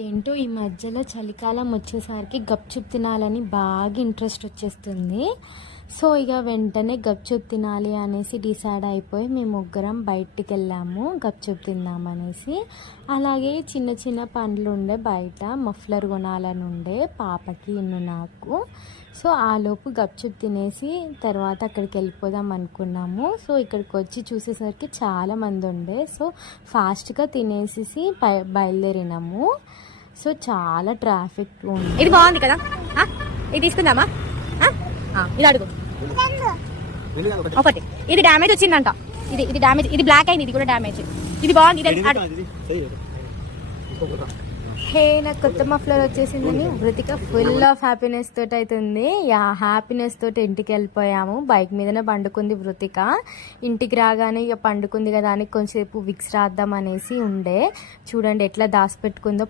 ఏంటో ఈ మధ్యలో చలికాలం వచ్చేసరికి గప్చుప్ తినాలని బాగా ఇంట్రెస్ట్ వచ్చేస్తుంది. సో ఇక వెంటనే గప్చుప్ తినాలి అనేసి డిసైడ్ అయిపోయి మేము ముగ్గురం బయటికి వెళ్ళాము గప్చుప్ తిందామనేసి. అలాగే చిన్న చిన్న పండ్లు ఉండే బయట మఫ్లర్ కొనాలని ఉండే పాపకి ఇన్ను నాకు. సో ఆలోపు గప్చుప్ తినేసి తర్వాత అక్కడికి వెళ్ళిపోదాం అనుకున్నాము. సో ఇక్కడికి వచ్చి చూసేసరికి చాలామంది ఉండే. సో ఫాస్ట్గా తినేసి బయలుదేరినాము. సో చాలా ట్రాఫిక్ ఉంది. ఇది బాగుంది కదా, ఇది తీసుకుందామా? ఇది అడుగు ఒకటి. ఇది డ్యామేజ్ వచ్చిందంట, ఇది డ్యామేజ్, ఇది బ్లాక్ అయింది, ఇది కూడా డ్యామేజ్. ఇది బాగుంది, ఇది హే నాకు కొత్త మఫ్లర్ వచ్చేసిందని వృతిక ఫుల్ ఆఫ్ హ్యాపీనెస్ తోటి అవుతుంది. హ్యాపీనెస్ తోటి ఇంటికి వెళ్ళిపోయాము. బైక్ మీదనే పండుకుంది వృతిక. ఇంటికి రాగానే ఇక పండుకుంది కదా అని కొంచెంసేపు విక్స్ రాద్దాం అనేసి ఉండే. చూడండి ఎట్లా దాచిపెట్టుకుందో.